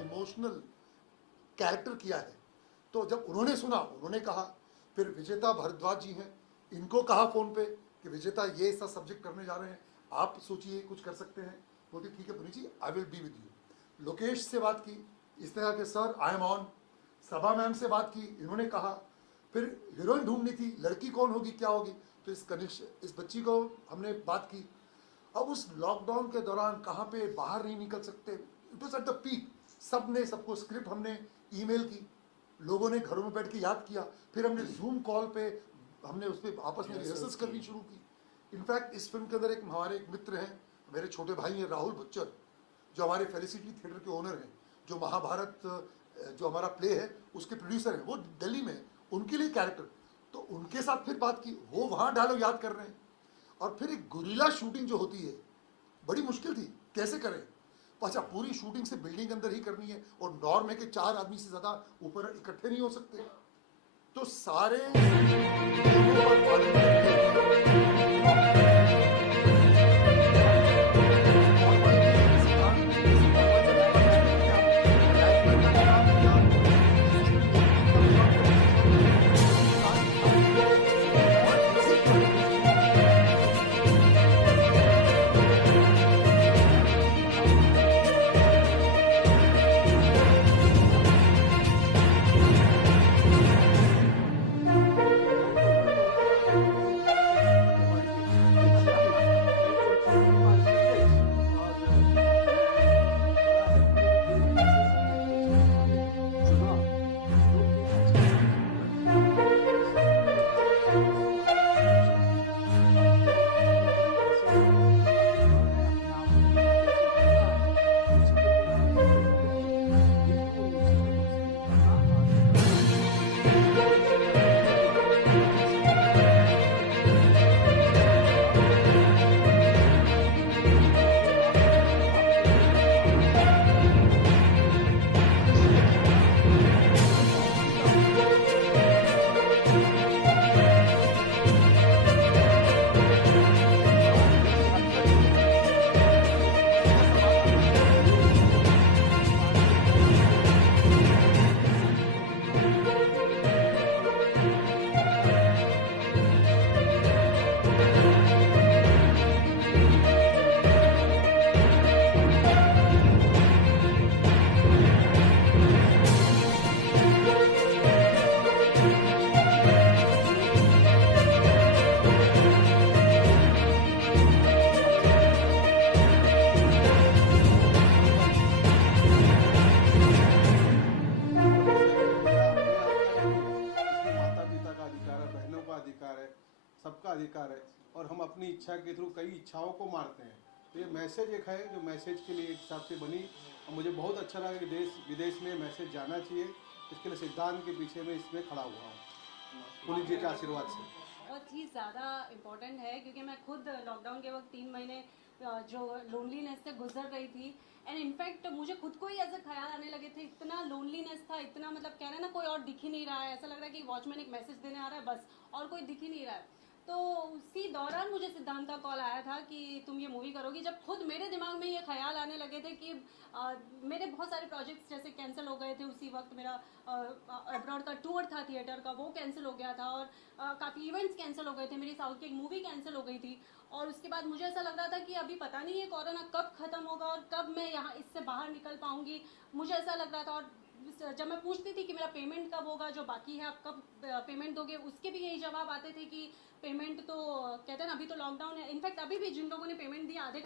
Emotional character किया है। तो जब उन्होंने सुना, उन्होंने कहा, फिर विजेता भारद्वाज जी हैं, इनको कहा फ़ोन पे कि विजेता ये ऐसा सब्जेक्ट करने जा रहे हैं, आप सोचिए कुछ कर सकते हैं। बोलते ठीक है Puneet ji, I will be with you. Lokesh से बात की, इस तरह के सर आई एम ऑन। सभा मैम से बात की, इन्होंने कहा। फिर हीरोइन ढूंढनी थी, लड़की कौन होगी, क्या होगी, तो इस बच्ची को हमने बात की। अब उस लॉकडाउन के दौरान कहाँ पे बाहर नहीं निकल सकते, it was at the peak. सबको स्क्रिप्ट हमने ईमेल की, लोगों ने घरों में बैठ के याद किया, फिर हमने जूम कॉल पे हमने उस पर आपस में रिहर्सल्स करनी शुरू की। इनफैक्ट इस फिल्म के अंदर हमारे एक मित्र हैं, मेरे छोटे भाई हैं राहुल बच्चन, जो हमारे फेलिसिटी थिएटर के ओनर हैं, जो महाभारत जो हमारा प्ले है उसके प्रोड्यूसर हैं, वो दिल्ली में, उनके लिए कैरेक्टर। तो उनके साथ फिर बात की, वो वहाँ डायलॉग याद कर रहे हैं। और फिर एक गुरिल्ला शूटिंग जो होती है, बड़ी मुश्किल थी, कैसे करें। अच्छा, पूरी शूटिंग से बिल्डिंग अंदर ही करनी है, और नॉर्म है कि 4 आदमी से ज़्यादा ऊपर इकट्ठे नहीं हो सकते। तो सारे सबका अधिकार है, और हम अपनी इच्छा के थ्रू कई इच्छाओं को मारते हैं। तो ये मैसेज एक है जो मैसेज के लिए एक हिसाब से बनी, और मुझे बहुत अच्छा लगा कि देश विदेश में मैसेज जाना चाहिए। इसके लिए सिद्धांत के पीछे में इसमें खड़ा हुआ हूँ पुनीत जी के आशीर्वाद से। बहुत ही ज़्यादा इम्पोर्टेंट है, क्योंकि मैं खुद लॉकडाउन के वक्त 3 महीने जो लोनलीनेस से गुजर रही थी, एंड इनफैक्ट मुझे खुद को ही ऐसे ख्याल आने लगे थे, इतना लोनलीनेस था, इतना मतलब कह रहे हैं ना, कोई और दिख ही नहीं रहा है, ऐसा लग रहा है कि वॉचमैन एक मैसेज देने आ रहा है बस, और कोई दिख ही नहीं रहा है। तो उसी दौरान मुझे सिद्धांत का कॉल आया था कि तुम ये मूवी करोगी। जब खुद मेरे दिमाग में ये ख्याल आने लगे थे कि मेरे बहुत सारे प्रोजेक्ट्स जैसे कैंसिल हो गए थे, उसी वक्त मेरा अब्रॉड का टूर था थिएटर का, वो कैंसिल हो गया था, और काफ़ी इवेंट्स कैंसिल हो गए थे, मेरी साउथ की एक मूवी कैंसिल हो गई थी। और उसके बाद मुझे ऐसा लग रहा था कि अभी पता नहीं ये कोरोना कब ख़त्म होगा और कब मैं यहाँ इससे बाहर निकल पाऊँगी, मुझे ऐसा लग रहा था। और जब मैं पूछती थी कि मेरा पेमेंट कब होगा, जो बाकी है आप कब पेमेंट दोगे, उसके भी यही जवाब आते थे कि पेमेंट तो कहते हैं ना अभी तो लॉकडाउन है। इनफैक्ट अभी भी जिन लोगों ने पेमेंट दिया आधे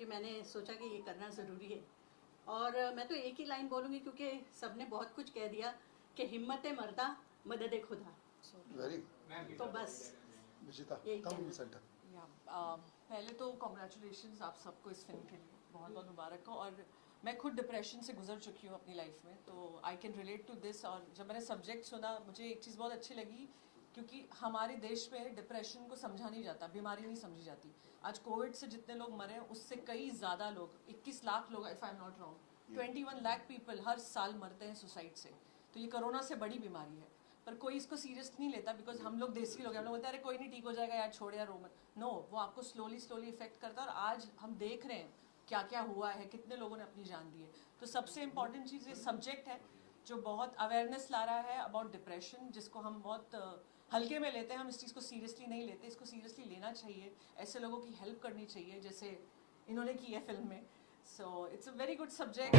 कि मैंने सोचा कि ये करना ज़रूरी है। और मैं तो एक ही लाइन बोलूँगी क्योंकि सबने बहुत कुछ कह दिया कि हिम्मत मर्दा मदद खुदा। वेरी तो बस विजेता यही कम कहना। सेंटर पहले तो कॉन्ग्रेचुलेशंस आप सबको इस फिल्म के लिए, बहुत बहुत मुबारक हो। और मैं खुद डिप्रेशन से गुजर चुकी हूँ अपनी लाइफ में, तो I can relate to this. और जब मैंने सब्जेक्ट सुना, मुझे एक चीज़ बहुत अच्छी लगी, क्योंकि हमारे देश में डिप्रेशन को समझा नहीं जाता, बीमारी नहीं समझी जाती। आज कोविड से जितने लोग मरे हैं उससे कई ज़्यादा लोग, 21 लाख लोग, if I am not wrong, 21 lakh people हर साल मरते हैं सुसाइड से। तो ये कोरोना से बड़ी बीमारी है, पर कोई इसको सीरियस नहीं लेता, बिकॉज हम लोग देसी लोग हैं, हम लोग बोलते हैं अरे कोई नहीं, ठीक हो जाएगा यार, छोड़ यार, रो मत। नो, वो आपको स्लोली स्लोली इफेक्ट करता है। और आज हम देख रहे हैं क्या क्या हुआ है, कितने लोगों ने अपनी जान दी है। तो सबसे इंपॉर्टेंट चीज़ ये सब्जेक्ट है जो बहुत अवेयरनेस ला रहा है अबाउट डिप्रेशन, जिसको हम बहुत हल्के में लेते हैं। हम इस चीज़ को सीरियसली नहीं लेते, इसको सीरियसली लेना चाहिए। ऐसे लोगों की हेल्प करनी चाहिए जैसे इन्होंने की है फिल्म में। So it's a very good subject.